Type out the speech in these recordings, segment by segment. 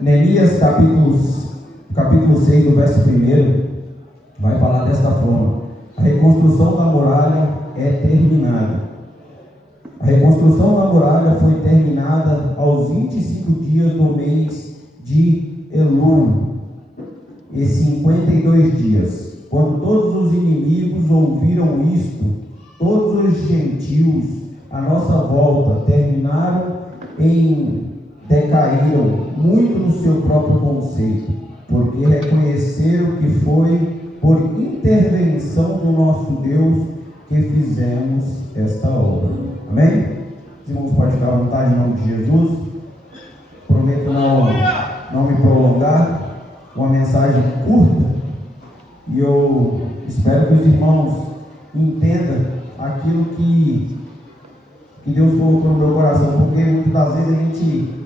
Neemias, capítulo 6, do verso 1, vai falar desta forma: a reconstrução da muralha é terminada. A reconstrução da muralha foi terminada aos 25 dias do mês de Elul, e 52 dias. Quando todos os inimigos ouviram isto, todos os gentios à nossa volta decaíram muito no seu próprio conceito, porque reconheceram que foi por intervenção do nosso Deus que fizemos esta obra. Amém? Os irmãos podem ficar à vontade em nome de Jesus. Prometo não me prolongar, uma mensagem curta, e eu espero que os irmãos entendam aquilo que Deus colocou no meu coração, porque muitas das vezes a gente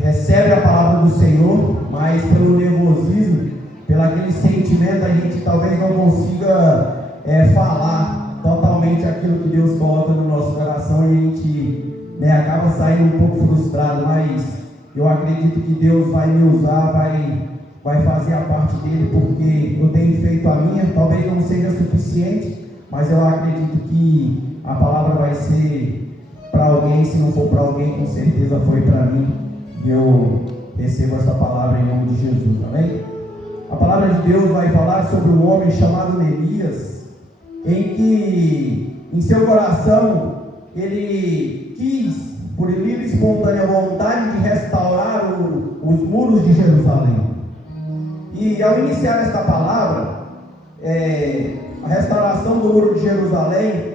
recebe a palavra do Senhor, mas pelo nervosismo, pelo aquele sentimento, a gente talvez não consiga falar totalmente aquilo que Deus coloca no nosso coração, e a gente acaba saindo um pouco frustrado. Mas eu acredito que Deus vai me usar, vai fazer a parte dele, porque eu tenho feito a minha. Talvez não seja suficiente, mas eu acredito que a palavra vai ser para alguém. Se não for para alguém, com certeza foi para mim, e eu recebo essa palavra em nome de Jesus. Amém? A palavra de Deus vai falar sobre um homem chamado Neemias, em que em seu coração ele quis, por livre e espontânea vontade, de restaurar os muros de Jerusalém. E ao iniciar esta palavra, a restauração do muro de Jerusalém,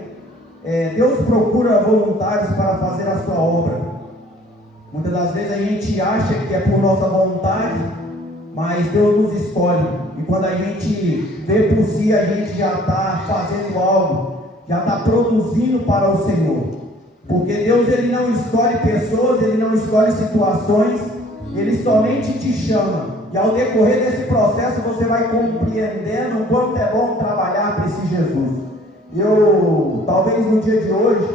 Deus procura voluntários para fazer a sua obra. Muitas das vezes a gente acha que é por nossa vontade, mas Deus nos escolhe, e quando a gente vê por si, a gente já está fazendo algo, já está produzindo para o Senhor. Porque Deus, ele não escolhe pessoas, ele não escolhe situações, ele somente te chama. E ao decorrer desse processo você vai compreendendo o quanto é bom trabalhar para esse Jesus. Talvez no dia de hoje,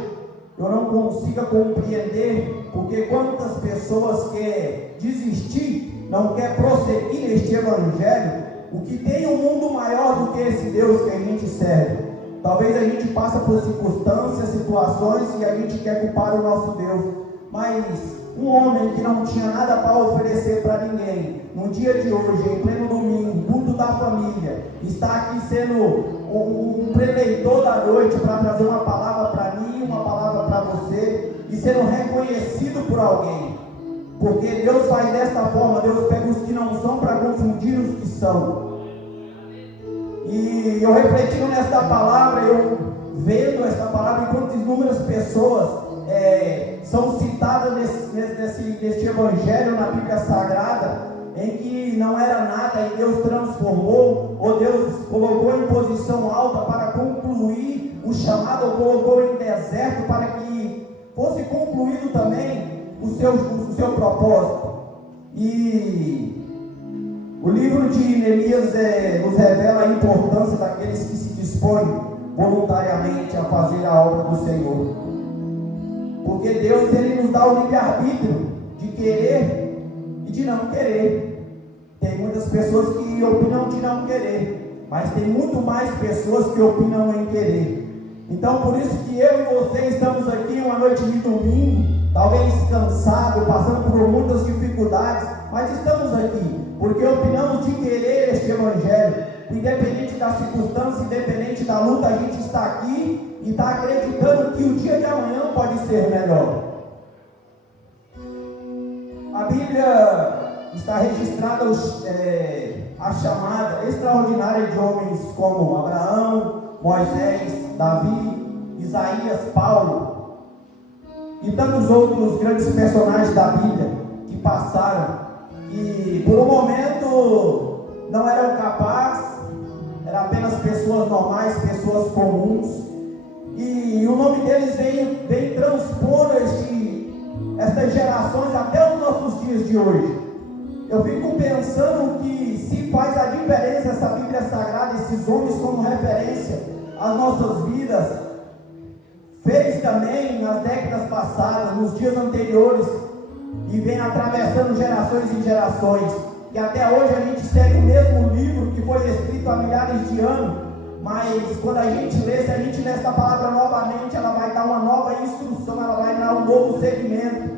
eu não consiga compreender porque quantas pessoas querem desistir, não quer prosseguir neste evangelho, o que tem um mundo maior do que esse Deus que a gente serve. Talvez a gente passe por circunstâncias, situações, e a gente quer culpar o nosso Deus. Mas um homem que não tinha nada para oferecer para ninguém, no dia de hoje, em pleno domingo, culto da família, está aqui sendo um preleitor da noite para trazer uma palavra para mim, uma palavra para você, e sendo reconhecido por alguém. Porque Deus faz desta forma, Deus pega os que não são para confundir os que são. E eu refletindo nesta palavra, eu vendo esta palavra, enquanto inúmeras pessoas são citadas neste evangelho, na Bíblia Sagrada, em que não era nada e Deus transformou, ou Deus colocou em posição alta para concluir o chamado, ou colocou em deserto para que fosse concluído também o seu propósito. E o livro de Neemias nos revela a importância daqueles que se dispõem voluntariamente a fazer a obra do Senhor. Porque Deus, ele nos dá o livre-arbítrio de querer e de não querer. Tem muitas pessoas que opinam de não querer, mas tem muito mais pessoas que opinam em querer. Então, por isso que eu e você estamos aqui uma noite de domingo, talvez cansado, passando por muitas dificuldades, mas estamos aqui porque opinamos de querer este evangelho. Independente da circunstância, independente da luta, a gente está aqui e está acreditando que o dia de amanhã pode ser melhor. A Bíblia está registrada a chamada extraordinária de homens como Abraão, Moisés, Davi, Isaías, Paulo e tantos outros grandes personagens da Bíblia que passaram e por um momento não eram capazes, eram apenas pessoas normais, pessoas comuns, e o nome deles vem transpor estas gerações até os nossos dias de hoje. Eu fico pensando que se faz a diferença essa Bíblia Sagrada, esses homens como referência às nossas vidas, fez também nas décadas passadas, nos dias anteriores, e vem atravessando gerações e gerações, e até hoje a gente segue o mesmo livro que foi escrito há milhares de anos, mas quando a gente lê, se a gente lê essa palavra novamente, ela vai dar uma nova instrução, ela vai dar um novo segmento,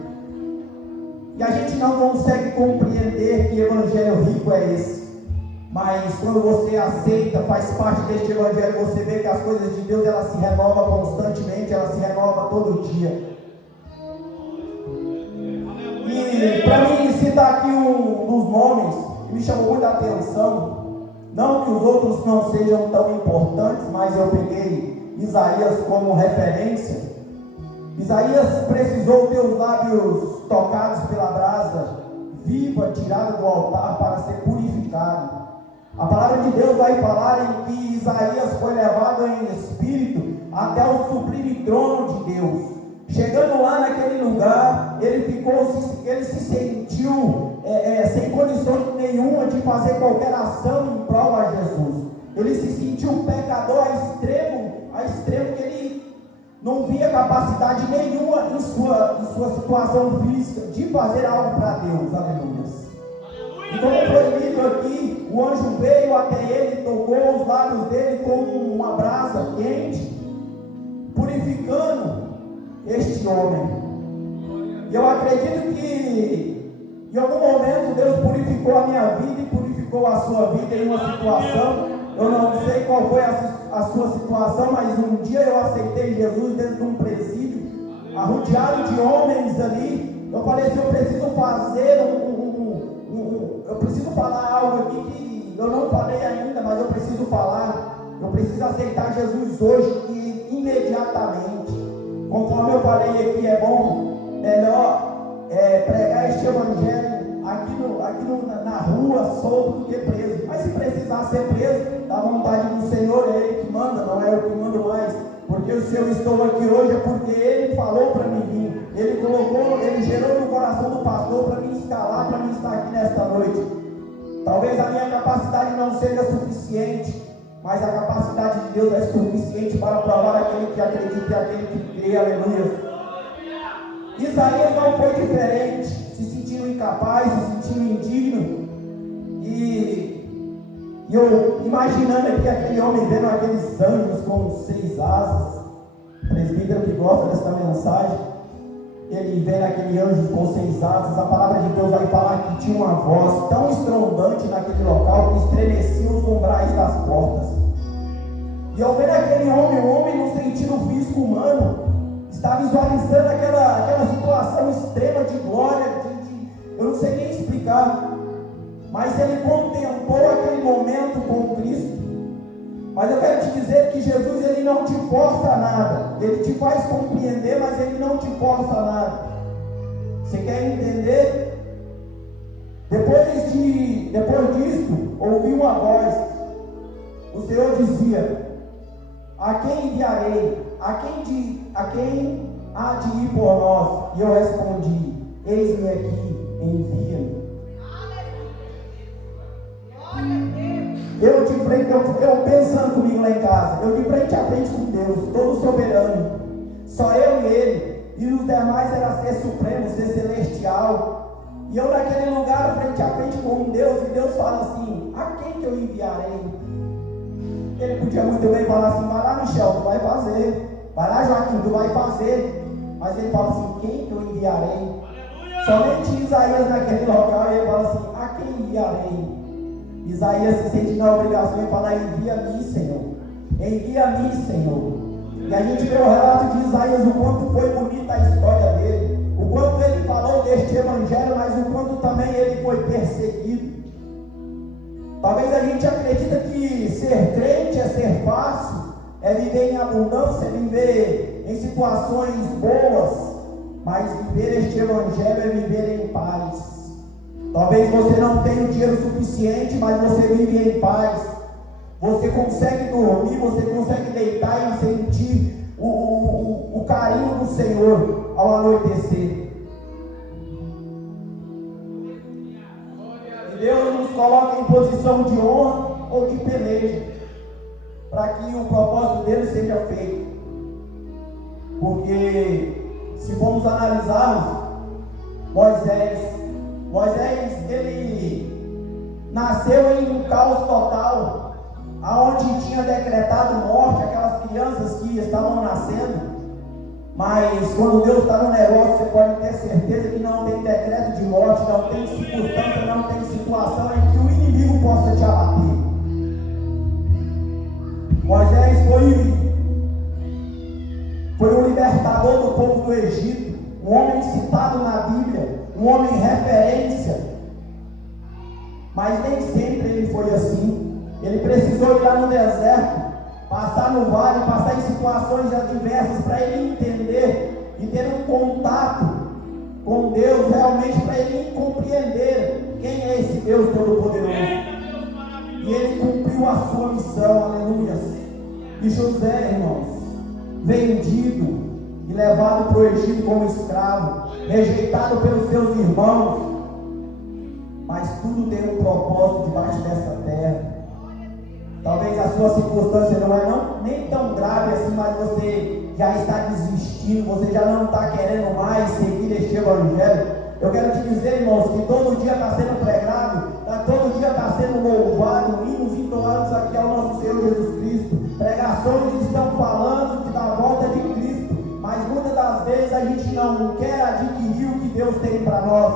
e a gente não consegue compreender que evangelho rico é esse. Mas quando você aceita, faz parte deste evangelho, você vê que as coisas de Deus, elas se renovam constantemente, elas se renovam todo dia. E para mim citar aqui um dos nomes que me chamou muita atenção, não que os outros não sejam tão importantes, mas eu peguei Isaías como referência. Isaías precisou ter os lábios tocados pela brasa viva, tirada do altar para ser purificado. A palavra de Deus vai falar em que Isaías foi levado em espírito até o sublime trono de Deus. Chegando lá naquele lugar, ele se sentiu sem condições nenhuma de fazer qualquer ação em prol a Jesus. Ele se sentiu pecador a extremo que ele não via capacidade nenhuma em sua situação física de fazer algo para Deus. Aleluia. E como foi lido aqui, o anjo veio até ele, tocou os lábios dele com uma brasa quente, purificando este homem. E eu acredito que em algum momento Deus purificou a minha vida e purificou a sua vida em uma situação. Eu não sei qual foi a sua situação, mas um dia eu aceitei Jesus dentro de um presídio, arrodeado de homens ali. Eu falei assim, eu preciso fazer eu preciso falar algo aqui que eu não falei ainda, mas eu preciso falar. Eu preciso aceitar Jesus hoje e imediatamente. Conforme eu falei aqui, é melhor pregar este evangelho aqui na rua, solto, do que preso. Mas se precisar ser preso, da vontade do Senhor, é Ele que manda, não é eu que mando mais. Porque se eu estou aqui hoje é porque Ele falou para mim vir. Ele gerou no coração do pastor para me escalar, para me estar aqui nesta noite. Talvez a minha capacidade não seja suficiente, mas a capacidade de Deus é suficiente para provar aquele que acredita e aquele que crê. Aleluia. Isaías não foi diferente, se sentindo incapaz, se sentindo indigno. E eu imaginando aqui aquele homem vendo aqueles anjos com 6 asas. O presbítero que gosta dessa mensagem, ele vendo aquele anjo com 6 asas, a palavra de Deus vai falar que tinha uma voz tão estrondante naquele local que estremecia os umbrais das portas. E ao ver aquele homem, o homem no sentido físico humano, está visualizando aquela situação extrema de glória, eu não sei nem explicar, mas ele contemplou aquele momento com Cristo. Mas eu quero te dizer que Jesus, ele não te força a nada, ele te faz compreender, mas ele não te força a nada. Você quer entender? Depois disso, ouvi uma voz. O Senhor dizia: a quem enviarei? A quem há de ir por nós? E eu respondi: eis-me aqui, envia-me. Eu pensando comigo lá em casa, eu de frente a frente com Deus, todo soberano, só eu e Ele, e os demais era ser supremo, ser celestial, e eu naquele lugar frente a frente com Deus, e Deus fala assim: a quem que eu enviarei? Ele podia muito bem falar assim: vai lá, Michel, tu vai fazer, vai lá, Joaquim, tu vai fazer, mas ele fala assim: quem que eu enviarei? Somente Isaías naquele local, e ele fala assim: a quem enviarei? Isaías se sente na obrigação de falar: envia-me, Senhor, envia-me, Senhor. E a gente vê o relato de Isaías, o quanto foi bonita a história dele, o quanto ele falou deste evangelho, mas o quanto também ele foi perseguido. Talvez a gente acredita que ser crente é ser fácil, é viver em abundância, é viver em situações boas, mas viver este evangelho é viver em paz. Talvez você não tenha o dinheiro suficiente, mas você vive em paz. Você consegue dormir, você consegue deitar e sentir o carinho do Senhor ao anoitecer. E Deus nos coloca em posição de honra ou de peleja, para que o propósito dele seja feito. Porque se formos analisarmos, Moisés, ele nasceu em um caos total, aonde tinha decretado morte aquelas crianças que estavam nascendo. Mas quando Deus está no negócio, você pode ter certeza que não tem decreto de morte, não tem circunstância, não tem situação em que o inimigo possa te abater. Moisés foi o libertador do povo do Egito, um homem citado na Bíblia, um homem referência. Mas nem sempre ele foi assim. Ele precisou ir lá no deserto, passar no vale, passar em situações adversas para ele entender e ter um contato com Deus realmente, para ele compreender quem é esse Deus Todo-Poderoso. E ele cumpriu a sua missão, aleluia. E José, irmãos, vendido e levado para o Egito como escravo, rejeitado pelos seus irmãos, mas tudo tem um propósito debaixo dessa terra. Talvez a sua circunstância não é nem tão grave assim, mas você já está desistindo, você já não está querendo mais seguir este evangelho. Eu quero te dizer, irmãos, que todo dia está sendo pregado, todo dia está sendo louvado, hinos entoados aqui ao nosso Senhor Jesus Cristo, pregações que estão falando da volta de Cristo, mas muitas das vezes a gente não quer adquirir o que Deus tem para nós.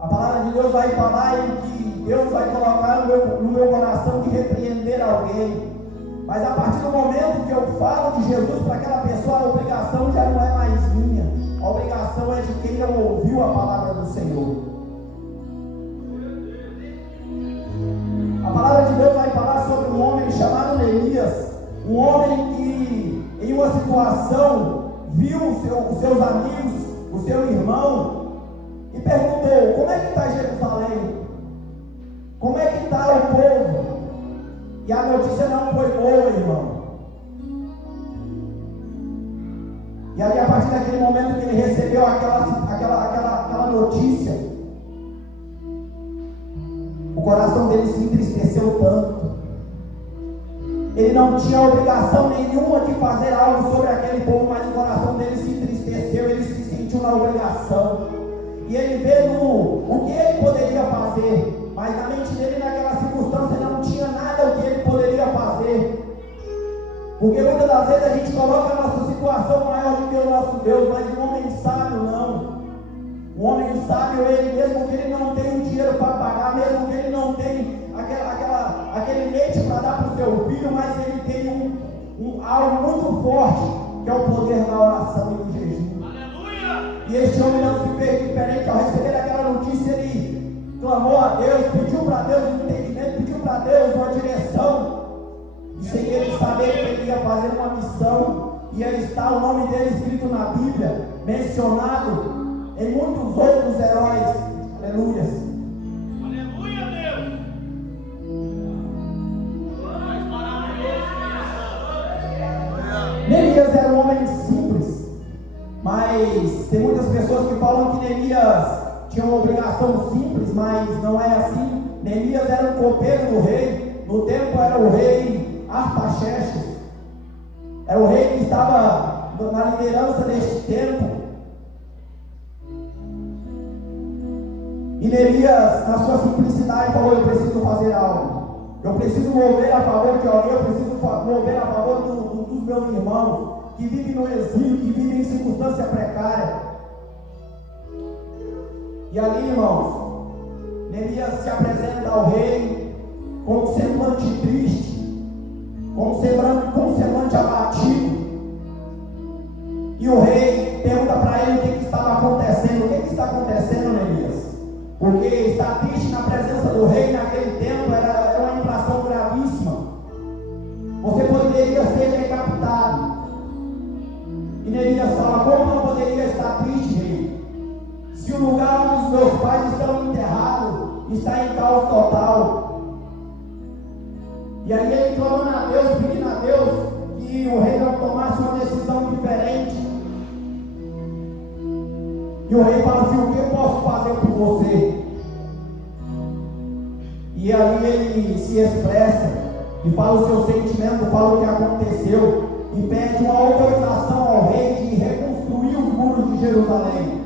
A palavra de Deus vai falar em que Deus vai colocar no meu coração de repreender alguém. Mas a partir do momento que eu falo de Jesus para aquela pessoa, a obrigação já não é mais minha. A obrigação é de quem não ouviu a palavra do Senhor. A palavra de Deus vai falar sobre um homem chamado Neemias. Um homem que, em uma situação, viu os seus amigos, o seu irmão, e perguntou: como é que está Jerusalém? Como é que está o povo? E a notícia não foi boa, irmão. E aí, a partir daquele momento que ele recebeu aquela notícia, o coração dele se entristeceu tanto. Ele não tinha obrigação nenhuma de fazer algo sobre aquele povo, mas o coração dele se entristeceu, ele se sentiu na obrigação. E ele vendo o que ele poderia fazer, mas na mente dele, naquela circunstância, não tinha nada o que ele poderia fazer. Porque muitas das vezes a gente coloca a nossa situação maior do que o nosso Deus, mas um homem sábio não. Um homem sábio, ele, mesmo que ele não tenha o dinheiro para pagar, mesmo que ele não tenha aquele leite para dar para o seu filho, mas ele tem algo muito forte, que é o poder da oração e do jejum. Aleluia! E este homem não se fez diferente. Ao receber aquela notícia, ele clamou a Deus, pediu para Deus um entendimento, pediu para Deus uma direção. E sem ele saber que ele ia fazer uma missão, ia estar o nome dele escrito na Bíblia, mencionado em muitos outros heróis. Aleluia! Aleluia, Deus! Neemias era um homem simples, mas tem muitas pessoas que falam que Neemias tinha uma obrigação simples, mas não é assim. Neemias era um copeiro do rei. No tempo era o rei Artaxerxes, era o rei que estava na liderança deste tempo. E Neemias, na sua simplicidade, falou: eu preciso fazer algo, eu preciso mover a favor de alguém, eu preciso mover a favor dos meus irmãos que vivem no exílio, que vivem em circunstância precária. E ali, irmãos, Neemias se apresenta ao rei com um semblante triste, com um semblante abatido. E o rei pergunta para ele o que estava acontecendo. O que está acontecendo, Neemias? Porque estar triste na presença do rei naquele tempo era uma infração gravíssima. Você poderia ser decapitado. E Neemias fala: como não poderia estar triste, rei? Se o lugar onde os meus pais estão enterrados está em caos total. E aí ele clamando a Deus, pedindo a Deus que o rei não tomasse uma decisão diferente. E o rei fala assim: o que eu posso fazer por você? E ali ele se expressa e fala o seu sentimento, fala o que aconteceu e pede uma autorização ao rei de reconstruir os muros de Jerusalém.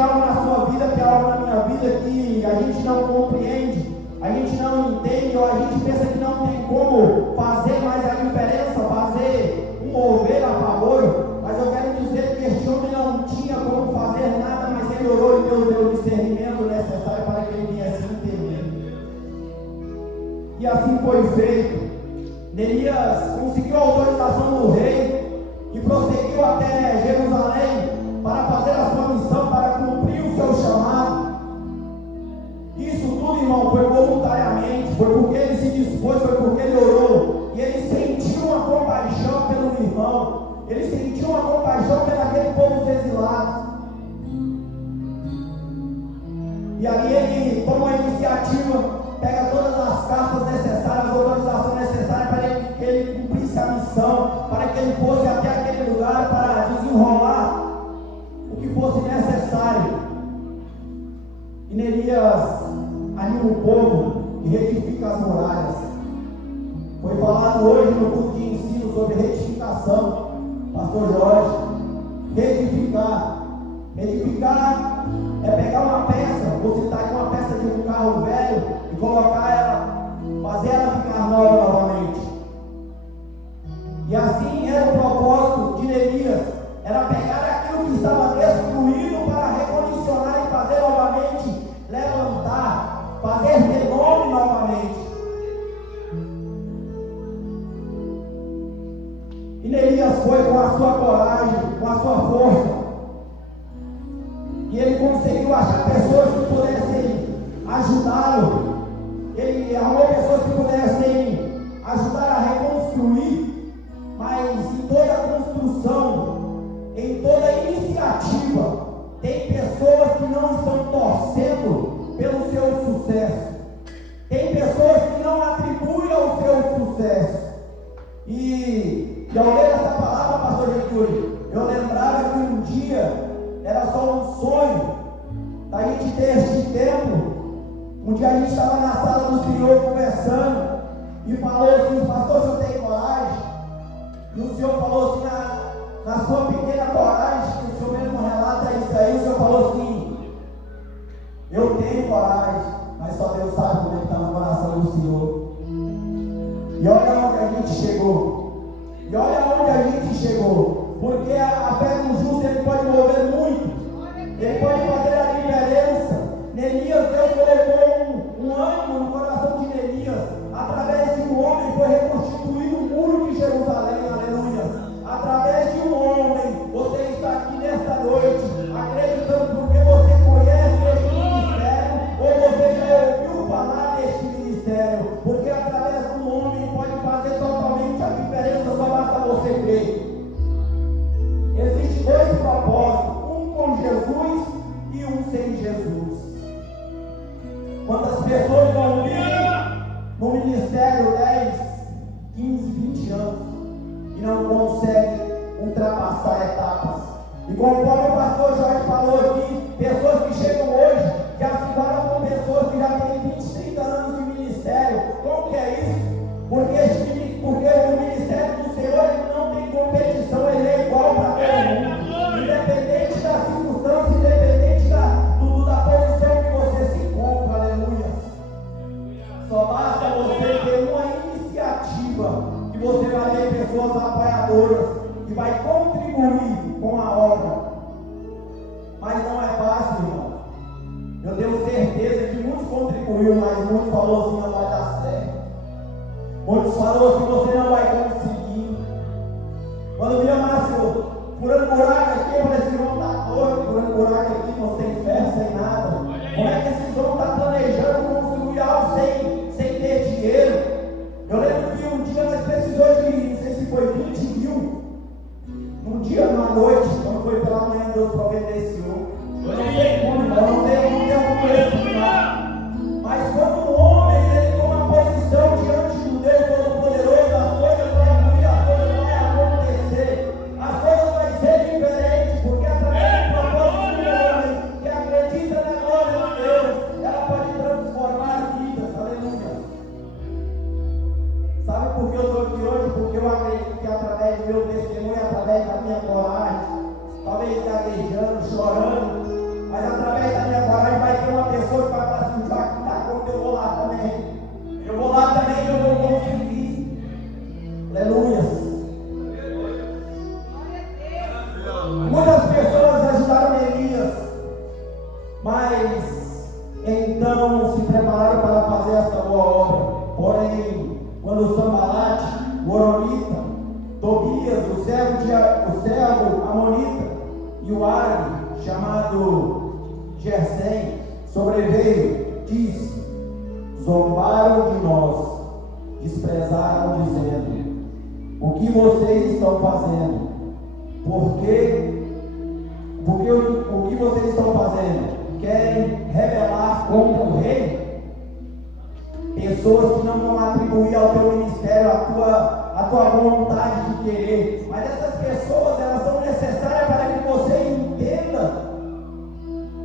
algo na sua vida, tem algo na minha vida que a gente não compreende, a gente não entende, ou a gente pensa que não tem como fazer mais a diferença, fazer um mover a favor, mas eu quero dizer que este homem não tinha como fazer nada, mas ele orou e Deus deu o discernimento necessário para que ele viesse entender. E assim foi feito. Neemias conseguiu a autorização do rei e prosseguiu até Jerusalém para fazer a sua missão, para cumprir o seu chamado. Isso tudo, irmão, foi voluntariamente, foi porque ele se dispôs, foi porque ele orou, e ele sentiu uma compaixão pelo irmão, ele sentiu uma compaixão pelo aquele povo exilados. E aí ele toma a iniciativa, pega todas as cartas necessárias, as autorizações necessárias para que ele cumprisse a missão, para que ele fosse até aquele lugar para desenrolar o que fosse necessário. E Neemias anima o povo e retifica as muralhas. Foi falado hoje no curso de ensino sobre retificação, pastor Jorge. Retificar é pegar uma peça, você está com uma peça de um carro velho e colocar ela, fazer ela ficar nova novamente. E assim era o propósito de Neemias, era pegar aquilo que estava destruído para recondicionar e fazer novamente, levantar, fazer de nome novamente. E Neemias foi com a sua coragem, com a sua força, e ele conseguiu achar pessoas que pudessem ajudá-lo. Ele arrumou pessoas que pudessem ajudar a reconstruir, mas em toda a construção, em toda iniciativa, tem pessoas que não estão torcendo pelo seu sucesso, tem pessoas que não atribuem ao seu sucesso. E ao ler essa palavra, pastor Getúlio, eu lembrava que um dia era só um sonho da gente ter este tempo. Um dia a gente estava na sala do Senhor conversando e falou assim: pastor, o senhor tem coragem? E o Senhor falou assim, na sua pequena coragem, que o Senhor mesmo relata isso aí, o Senhor falou assim: eu tenho coragem, mas só Deus sabe como é que está no coração do Senhor. E olha onde a gente chegou. E olha onde a gente chegou. Porque a fé do justo, ele pode mover muito. Ele pode fazer a diferença. Neemias, Deus colocou um ânimo no coração de Neemias. Através de um homem foi reconstituído o muro de Jerusalém. Aleluia. Através de um homem, você está aqui nesta noite, acreditando porque você conhece este ministério, ou você já ouviu falar deste ministério. Porque através de um homem pode fazer totalmente a diferença, só basta você crer. Existem dois propósitos, um com Jesus e um sem Jesus. Quantas pessoas vão vir no ministério 10, 15, 20 anos e não conseguem ultrapassar etapas? E conforme o pastor Jorge falou aqui, pessoas que chegam hoje já se falam com pessoas que já têm 20, 30 anos de ministério. Como que é isso? Porque o ministério do Senhor, ele não tem competição, ele é igual para todo mundo. Independente da circunstância, independente da posição que você se encontra, aleluia. Só basta você ter uma iniciativa, que você vai ter pessoas apoiadoras, que vai contribuir com a obra. Mas não é fácil, irmão. Eu tenho certeza que muitos contribuíram, mas muitos falaram assim: não vai dar certo. Muitos falaram assim: você não vai conseguir. Quando via Márcio furando buraco aqui, eu falei: esse irmão está doido, furando buraco aqui, não sem ferro, sem nada. Como é que esse irmão está planejando construir algo sem ter dinheiro? Eu lembro que um dia nós precisamos de, não sei se foi 20 mil, um dia, uma noite, quando foi pela manhã, Deus providenciou. Eu não sei como, irmão, não tenho como explicar. Mas quando um homem, ele toma posição diante do Deus Todo-Poderoso, as coisas vão fluir, as coisas vão acontecer, as coisas vão ser diferentes, porque através do propósito do homem que acredita na glória de Deus, ela pode transformar vidas, aleluia. Sabe por que eu estou aqui hoje? Porque eu acredito que através do meu testemunho, através da minha coragem, talvez gaguejando, chorando, mas Muitas pessoas ajudaram Neemias, mas então se prepararam para fazer essa boa obra. Porém, quando Sanbalate, o Horonita, Tobias, o servo amonita e o árabe chamado Gesem sobreveio, disse: zombaram de nós, desprezaram, dizendo: o que vocês estão fazendo? Porque o que vocês estão fazendo? Querem rebelar contra o rei? Pessoas que não vão atribuir ao teu ministério a tua vontade de querer, mas essas pessoas, elas são necessárias para que você entenda,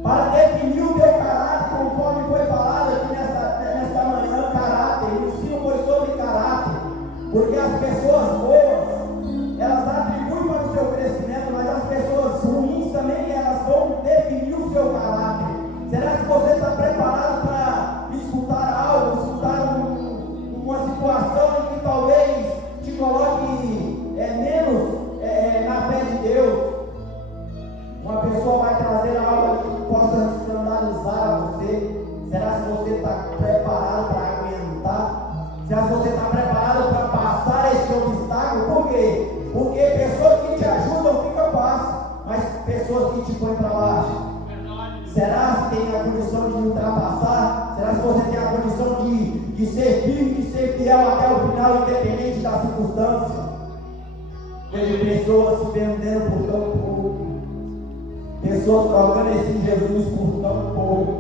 para definir o teu caráter, conforme foi falado aqui nesta manhã. Caráter, o ensino foi sobre caráter, porque as pessoas boas, elas atribuem para o seu crescimento, mas as pessoas ruins também, elas vão definir o seu caráter. Será que você está preparado para escutar algo, escutar uma situação em que talvez te coloque menos na fé de Deus? Uma pessoa vai trazer algo que possa escandalizar você. Será que você está preparado para aguentar? Será que você está preparado para passar esse obstáculo? Por quê? Porque pessoas que te ajudam ficam fácil, mas pessoas que te põem para baixo. Será que tem a condição de ultrapassar? Será que você tem a condição de ser firme, de ser fiel até o final, independente da circunstância? Vejo pessoas se vendendo por tão pouco, pessoas trocando esse Jesus por tão pouco.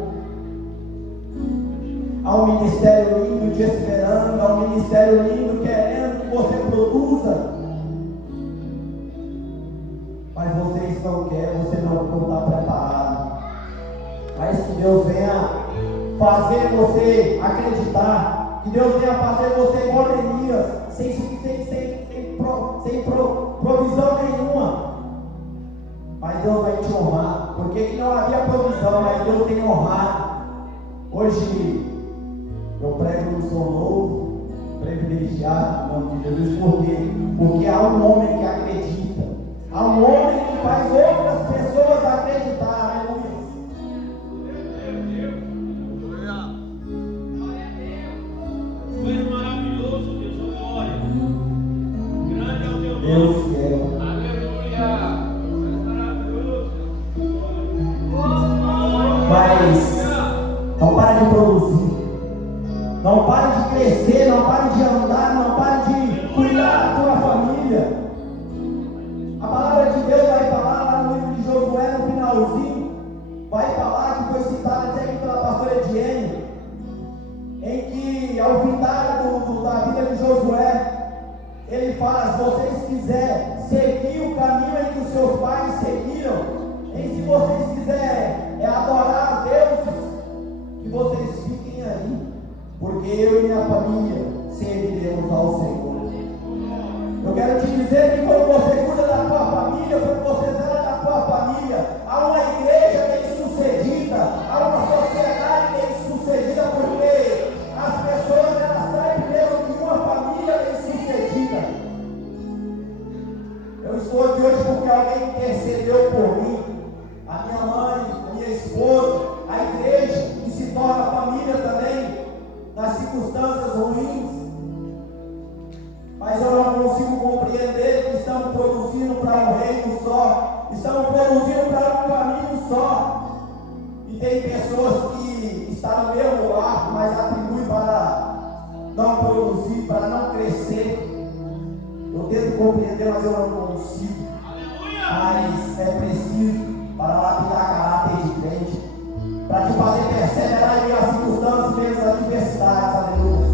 Há um ministério lindo te esperando, há um ministério lindo querendo que você produza, mas vocês não querem, você não está preparado. Mas que Deus venha fazer você acreditar, que Deus venha fazer você igual Neemias, sem provisão nenhuma. Mas Deus vai te honrar, porque que não havia provisão, mas Deus tem honrado. Hoje eu prego um som novo, privilegiado, em nome de Jesus. Por quê? Porque há um homem que acredita, há um homem que faz outras pessoas acreditar. Aleluia. Maravilhoso, Deus, glória. Grande é o teu nome. Deus quer. Aleluia. Maravilhoso. Mas não pare de produzir, não pare de crescer, não pare de andar, não pare de cuidar da tua família. A palavra de Deus vai falar lá no livro de Josué, no finalzinho, vai falar, que foi citado até aqui pela pastora Ediene, em que ao final da vida de Josué, ele fala: se vocês quiserem seguir o caminho em que os seus pais seguiram, se vocês quiserem adorar a Deus, que vocês fiquem aí, porque eu e minha família serviremos ao Senhor. Eu quero te dizer que quando você cuida da tua família, quando você zela da tua família, há uma igreja bem-sucedida, há uma sociedade bem-sucedida, porque as pessoas, elas saem primeiro de uma família bem-sucedida. Eu estou aqui hoje porque alguém intercedeu por mim, a minha mãe, a minha esposa, a igreja, que se torna família também, nas circunstâncias ruins. Mas eu não consigo compreender que estamos produzindo para um reino só, estamos produzindo para um caminho só, e tem pessoas que estão no mesmo barco, mas atribuem para não produzir, para não crescer. Eu tento compreender, mas eu não consigo. Mas é preciso para lapidar caráter de crente, para te fazer perseverar em meio às circunstâncias, em meio às adversidades. Aleluia.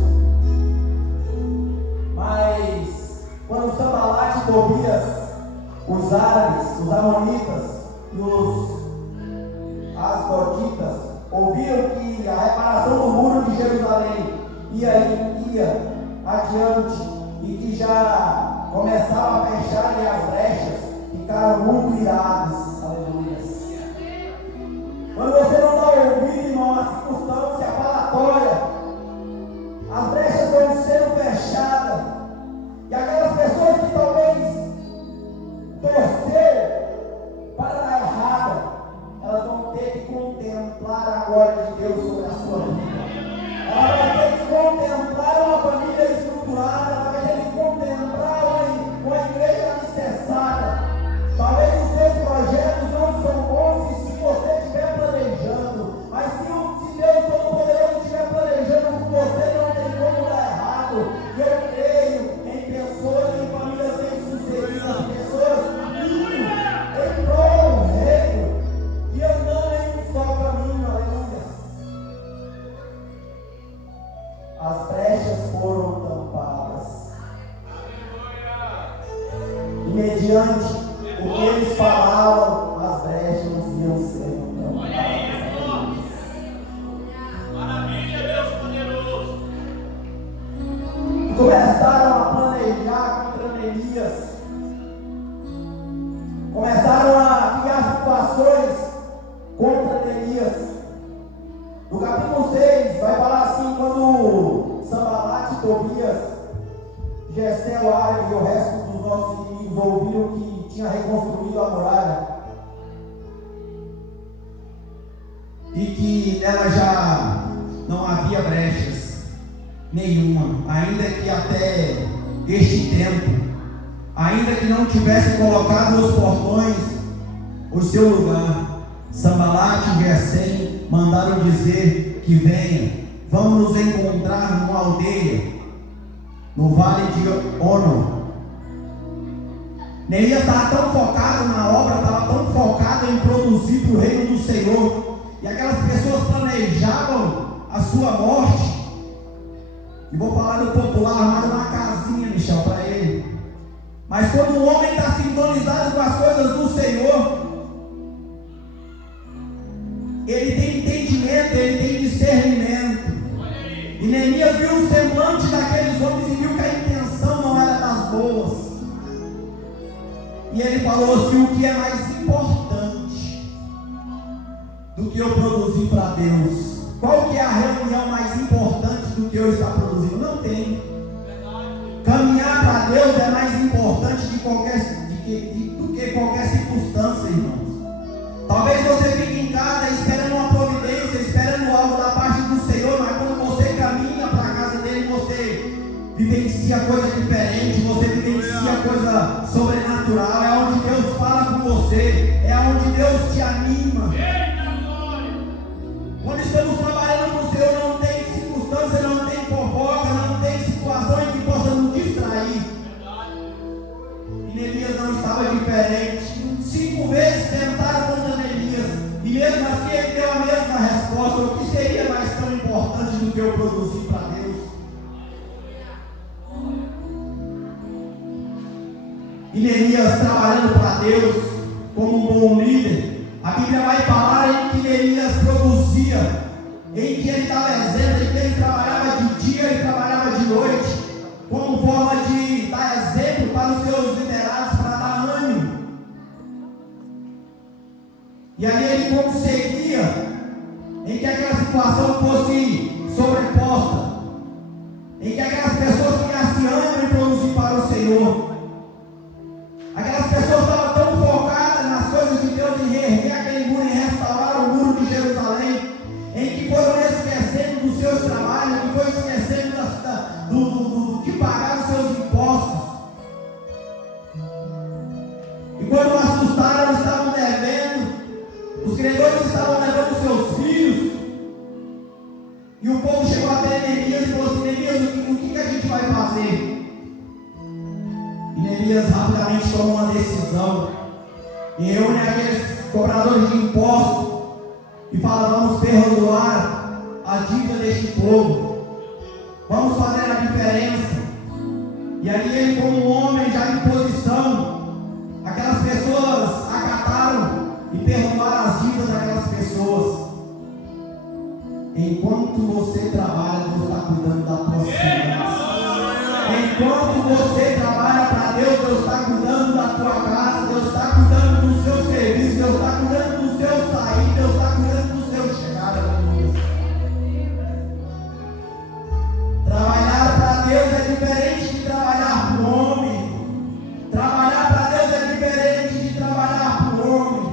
Mas quando Sanbalate e Tobias, os árabes, os amonitas e os asdoditas, ouviram que a reparação do muro de Jerusalém ia adiante e que já começava a fechar as brechas, ficaram muito irados. Aleluia. Quando você não dá ouvido, irmão, a circunstância falatória, as brechas vão sendo fechadas, e aquelas pessoas que talvez torceram e o resto dos nossos inimigos ouviram que tinha reconstruído a muralha e que nela já não havia brechas nenhuma, ainda que até este tempo, ainda que não tivesse colocado os portões no seu lugar, Sanbalate e Gesem mandaram dizer que venha, vamos nos encontrar numa aldeia no vale de Ono. Neemias estava tão focado na obra, estava tão focado em produzir para o reino do Senhor, e aquelas pessoas planejavam a sua morte. E vou falar no popular, armaram uma casinha, Michel, para ele. Mas quando o homem está sintonizado com as coisas do Senhor, ele tem entendimento, ele tem discernimento. E Neemias viu o semblante daqueles homens e viu que a intenção não era das boas. E ele falou assim: o que é mais importante do que eu produzir para Deus? Qual que é a reunião mais importante do que eu estar produzindo? Não tem. Caminhar para Deus é mais importante do que qualquer circunstância, irmãos. Talvez você fique em casa esperando uma providência, esperando algo da parte do Senhor, mas quando você caminha para a casa dele, você vivencia coisa diferente, você vivencia coisa sobrenatural. É onde Deus fala com você, é onde Deus te anima. Quando estamos trabalhando com o Senhor, não tem circunstância, não tem fofoca, não tem situações que possam nos distrair. E Neemias não estava diferente. 5 vezes tentaram contra Neemias, e mesmo assim ele deu a mesma resposta: o que seria mais tão importante do que eu produzir para Deus? E Neemias trabalhando para Deus como um bom líder, a Bíblia vai falar em que Neemias produzia, em que ele dava exemplo, em que ele trabalhava de dia e trabalhava de noite, como forma de dar exemplo para os seus liderados, para dar ânimo. E ali ele conseguia, em que aquela situação fosse sobreposta, em que aquelas pessoas criassem ânimo em produzir para o Senhor. Aquelas pessoas estavam tão focadas nas coisas de Deus, em reerguer aquele muro, em restaurar o muro de Jerusalém, em que foram esquecendo dos seus trabalhos, que foram esquecendo de pagar os seus impostos. E quando assustaram, estavam devendo, os credores estavam levando seus filhos, e o povo chegou até Neemias e falou assim: Neemias, o que a gente vai fazer? E Neemias rapidamente toma uma decisão e reúne aqueles cobradores de impostos e fala: vamos perdoar a dívida deste povo, vamos fazer a diferença. E ali ele, como um homem já em posição, aquelas pessoas acataram e perdoaram as dívidas daquelas pessoas. Enquanto você trabalha, Deus está cuidando da tua segurança. Enquanto você trabalha para Deus, Deus está cuidando da tua casa, Deus está cuidando do seu serviço, Deus está cuidando do seu sair, Deus está cuidando do seu chegar. Trabalhar para Deus é diferente de trabalhar para o homem. Trabalhar para Deus é diferente de trabalhar para o homem.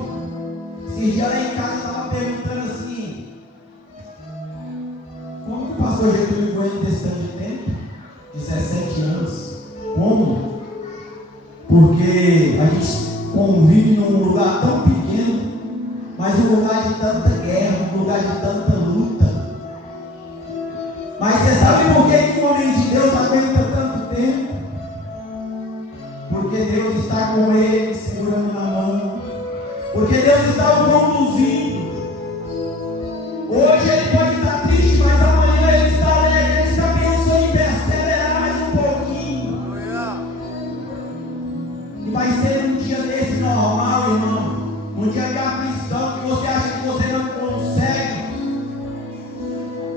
Esse dia lá em casa eu estava perguntando assim: como que o pastor Getúlio Bueno desse tanto de tempo? 17 anos. Como? Porque a gente convive num lugar tão pequeno, mas um lugar de tanta guerra, um lugar de tanta luta. Mas você sabe por que o homem de Deus aguenta tanto tempo? Porque Deus está com ele, segurando na mão. Porque Deus está o conduzindo. Hoje ele pode estar triste, mas amanhã ele está alegre. Ele está pensando em perseverar mais um pouquinho. E vai ser um dia desse normal, irmão. Um dia de aflição que você acha que você não consegue.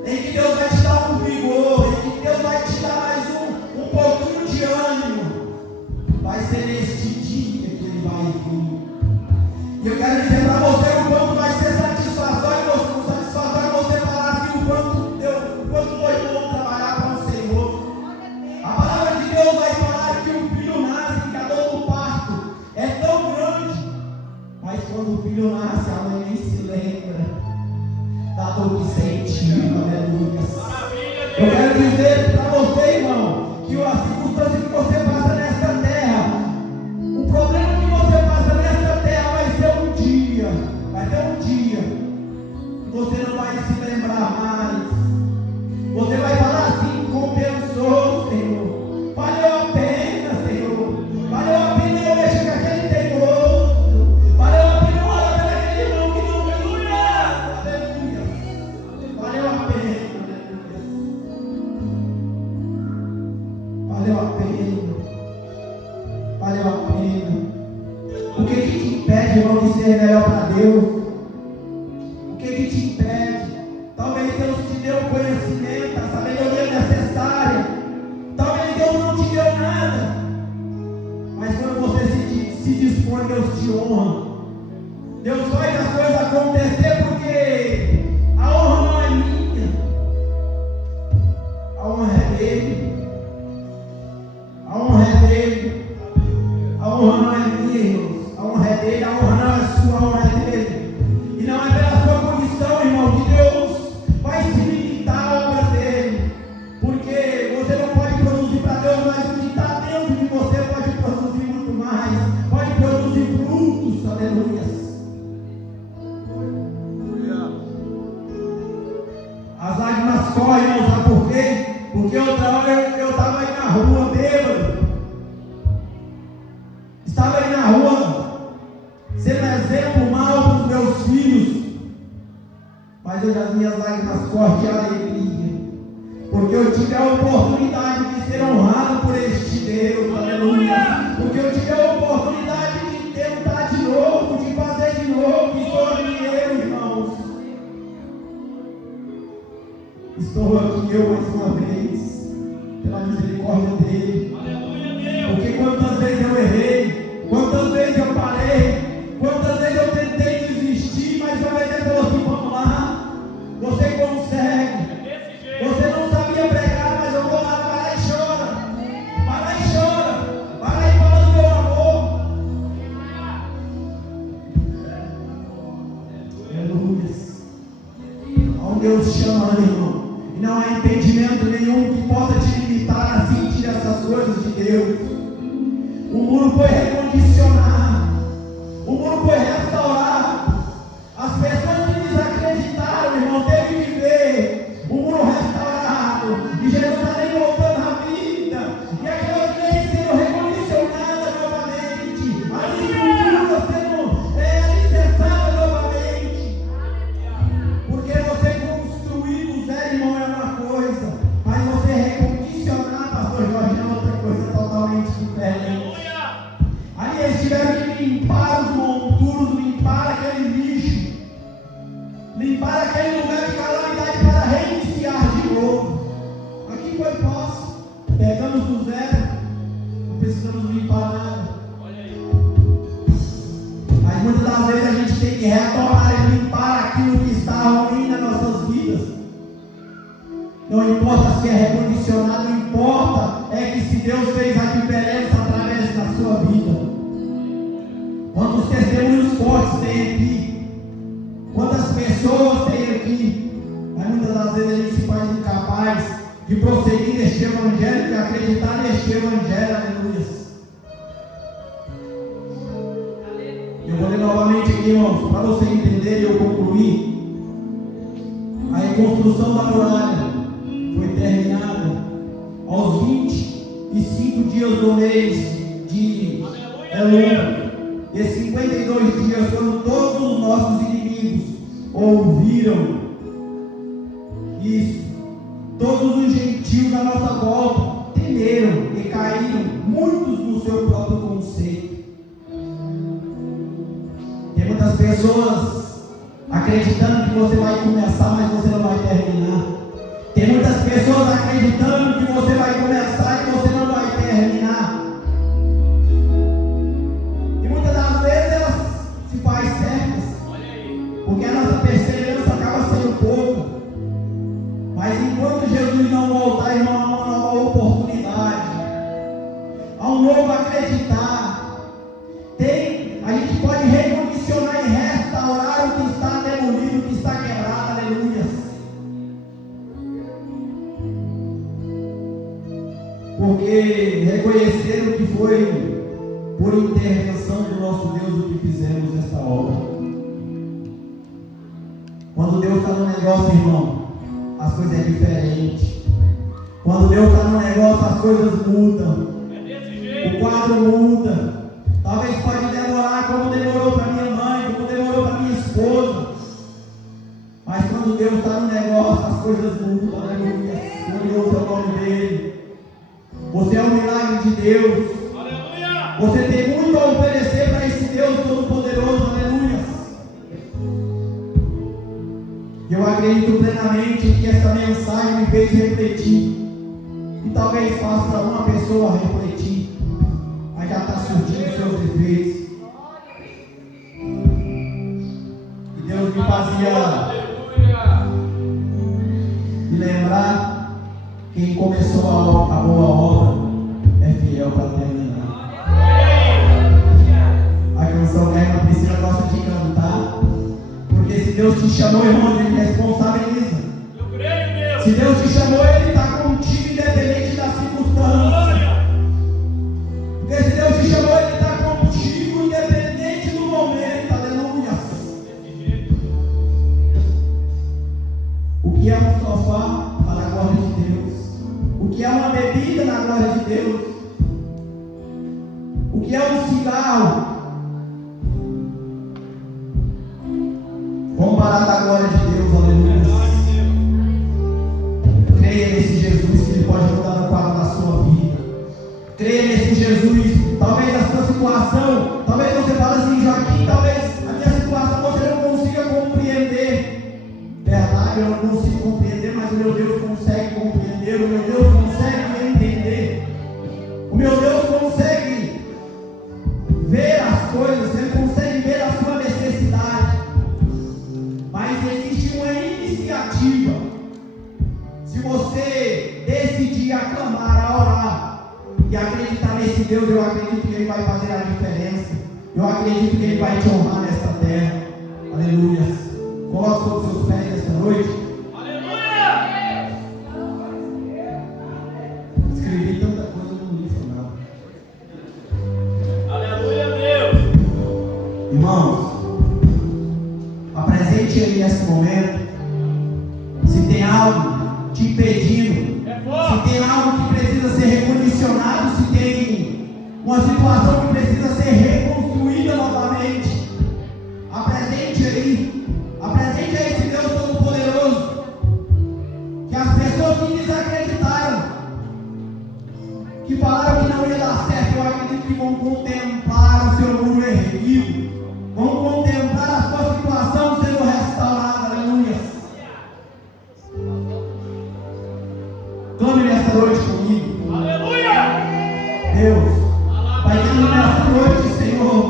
Em que Deus vai te dar um vigor, em que Deus vai te dar mais um pouquinho de ânimo. Vai ser neste dia que ele vai vir. E eu quero dizer para você o quanto vai ser quando o filho nasce, a mãe nem se lembra da dor que sentiu, aleluia. Eu quero dizer para você, irmão, que a circunstância que você passa nesta terra, o problema que você passa nesta terra vai ter um dia que você não vai se lembrar mais. Você vai falar assim: compensou, Senhor, valeu a pena, Senhor, valeu a pena eu mexer com aquele teimoso, valeu a pena eu orar pelo aquele irmão que não me nada, aleluia, valeu a pena, valeu a pena, valeu a pena. O que te impede, irmão, de ser melhor para Deus? O que te impede? Talvez Deus te deu conhecimento, a sabedoria necessária. Talvez Deus não te deu nada. Mas quando você se dispõe, Deus te honra. Deus faz as coisas acontecer porque a honra não é minha. A honra é dele. A honra é dele. A honra não é minha, irmãos. A honra é dele. A honra não é sua, a honra é dele. E não é pela sua condição, irmão, que Deus vai se limitar à obra dele, porque você não pode produzir para Deus, mas o que está dentro de você pode produzir muito mais, pode produzir frutos, aleluia. As lágrimas correm, irmão, sabe por quê? Porque outra hora eu estava aí na rua, bêbado, estava aí na rua, sendo exemplo mal para os meus filhos. Mas hoje as minhas lágrimas correm de alegria, porque eu tive a oportunidade de ser honrado por este Deus, aleluia. Porque eu tive a oportunidade de tentar de novo, de fazer de novo. Estou aqui eu, irmãos. Estou aqui eu mais uma vez, pela misericórdia dele. Porque quantas vezes eu errei, quantas vezes eu parei, quantas vezes eu tentei desistir, mas uma vez ele falou assim: vamos lá. Você consegue. Você não sabia pregar, mas eu vou lá, vai lá e chora. Vai lá e chora. Vai lá e fala do meu amor. Aleluia. Há um Deus chamando, irmão. E não há impedimento nenhum que possa te limitar a sentir essas coisas de Deus. O muro foi recondicionado. O muro foi restaurado. As pessoas que desacreditaram, irmão, teve que ver o muro restaurado e Jerusalém voltando à vida, e aquelas leis sendo recondicionadas novamente, a estrutura sendo alicerçada novamente. Porque você construir do zero, irmão, é uma coisa, mas você recondicionar, pastor Jorge, é outra coisa totalmente diferente. Ali eles tiveram que limpar os monturos, limpar aquele lixo, limpar aquele lugar de calamidade para reiniciar de novo. Aqui foi fácil, pegamos do zero, não precisamos limpar nada. Mas muitas das vezes a gente tem que retornar e limpar aquilo que está ruim nas nossas vidas. Não importa se é recondicionado, não importa, é que se Deus fez a diferença através da sua vida. Quantos testemunhos fortes tem aqui? Quantas pessoas tem aqui? Mas muitas das vezes a gente se faz incapaz de prosseguir neste evangelho, de acreditar neste evangelho, aleluia. Eu vou ler novamente aqui, irmãos, para você entender e eu concluir. A reconstrução da muralha foi terminada aos 25 dias do mês de Elul. E 52 dias, quando todos os nossos inimigos ouviram isso, todos os gentios à nossa volta temeram e caíram, muitos no seu próprio conceito. Tem muitas pessoas acreditando que você vai começar, mas você não vai terminar. Tem muitas pessoas acreditando que você vai começar e você não vai terminar. Porque a nossa perseverança acaba sendo pouca. Mas enquanto Jesus não voltar, irmão, há uma nova oportunidade, há um novo acreditar. A gente pode recondicionar e está no negócio, irmão, as coisas é diferente. Quando Deus está no negócio, as coisas mudam. O quadro muda. Talvez pode demorar como demorou para minha mãe, como demorou para minha esposa. Mas quando Deus está no negócio, as coisas mudam. Aleluia. Glorioso é o nome dele. Você é um milagre de Deus. Aleluia. Você tem muito a oferecer para esse Deus Todo-Poderoso. Aleluia. Eu acredito plenamente que essa mensagem me fez refletir. E talvez faça para uma pessoa refletir. Mas já está surtindo seus efeitos. E Deus me fazia me lembrar: quem começou a boa obra é fiel para terminar. A canção Guerra Priscila gosta de cantar, porque se Deus te chamou, irmão, Ele responsabiliza. Se Deus te chamou, Ele está contigo, independente da circunstância. Porque se Deus te chamou, Ele está contigo, independente do momento. Aleluia. O que é um sofá para a glória de Deus? O que é uma bebida na glória de Deus? O que é um cigarro comparado à glória de Deus? Aleluia. Creia nesse Jesus que Ele pode mudar o quadro da sua vida. Creia nesse Jesus. Talvez a sua situação, talvez você fale assim: Joaquim, talvez a minha situação você não consiga compreender. Verdade, eu não consigo compreender, mas o meu Deus consegue compreender. O meu Deus consegue entender. O meu Deus consegue ver as coisas. Ele consegue ver a sua necessidade. Mas existe uma iniciativa. Se você decidir aclamar, a orar e acreditar nesse Deus, eu acredito que Ele vai fazer a diferença. Eu acredito que Ele vai te honrar nesta terra. Aleluia. Coloque sobre os seus pés nesta noite. Aleluia. Escrevi tanta coisa no livro, nada. Aleluia, Deus. Irmãos, apresente aí nesse momento. Se tem algo te impedindo, se tem algo que precisa ser recondicionado, se tem uma situação que precisa ser reconstruída novamente, apresente aí esse Deus Todo-Poderoso. Que as pessoas que desacreditaram, que falaram que não ia dar certo, eu acredito que vão contemplar o seu muro erguido, vão contemplar a sua situação sendo restaurada. Aleluia. Clame nessa noite comigo. Aleluia. Deus, Pai querido, nessa noite, Senhor,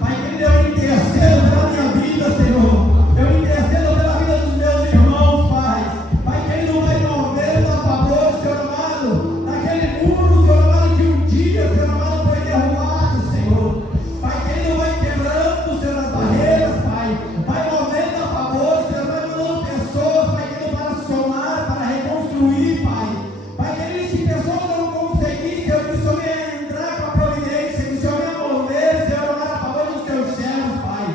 Pai querido, eu intercedo pela minha vida, Senhor. Eu intercedo pela vida dos meus irmãos, Pai. Pai querido, vai movendo a favor, Senhor amado, naquele muro, Senhor amado, que um dia, Senhor amado, foi derrubado, Senhor. Pai querido, vai quebrando, Senhor, as barreiras, Pai. Vai movendo a favor, Senhor, vai mandando pessoas, Pai querido, para somar, para reconstruir, Pai. Pai querido, se pessoas não conseguissem, Senhor, que o Senhor ia entrar com a providência, que o Senhor ia mover, Senhor amado, a favor dos teus servos, Pai.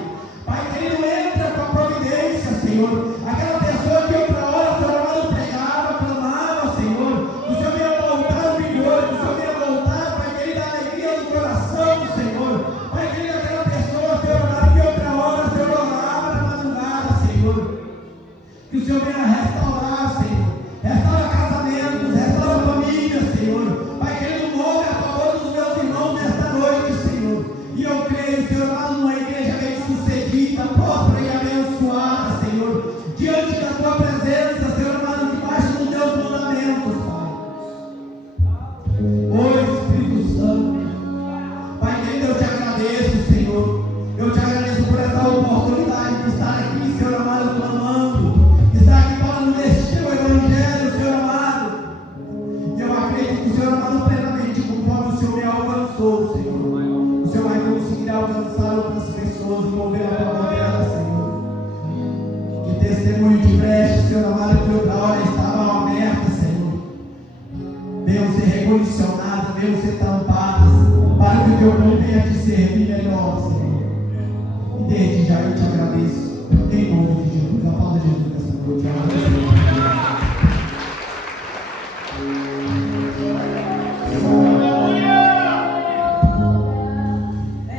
Pai querido, entra com a providência, Senhor. Aquela pessoa que outra hora, Senhor amado, pregava, clamava, Senhor, o Senhor ia voltar o vigor, o Senhor ia voltar, Pai querido, a alegria do coração, Senhor. Pai querido, aquela pessoa, Senhor amado, que outra hora, Senhor, orava na madrugada, Senhor. Que o Senhor venha restaurar, Senhor. Restaura casamentos, restaura famílias, Senhor. Pai querido, move a favor dos meus irmãos nesta noite, Senhor. E eu creio, Senhor amado, numa igreja bem-sucedida, próspera e abençoada, Senhor. Diante da tua presença, Senhor amado, debaixo dos teus mandamentos, Pai. Ô Espírito Santo, Pai querido, eu te agradeço, Senhor. Eu te agradeço por essa oportunidade de estar aqui, Senhor amado, clamando, de estar aqui falando deste teu evangelho, Senhor amado. E eu acredito, Senhor amado, plenamente, conforme o Senhor me alcançou, Senhor. O Senhor vai conseguir alcançar outras pessoas e mover a tua dela, Senhor. Que testemunho de brecha, Senhor amado, que outra hora estavam abertas, Senhor, venham ser recondicionadas, venham ser tampadas, para que o teu povo venha te servir melhor, Senhor. E desde já eu te agradeço, em nome de Jesus. A palavra de Jesus. continuar.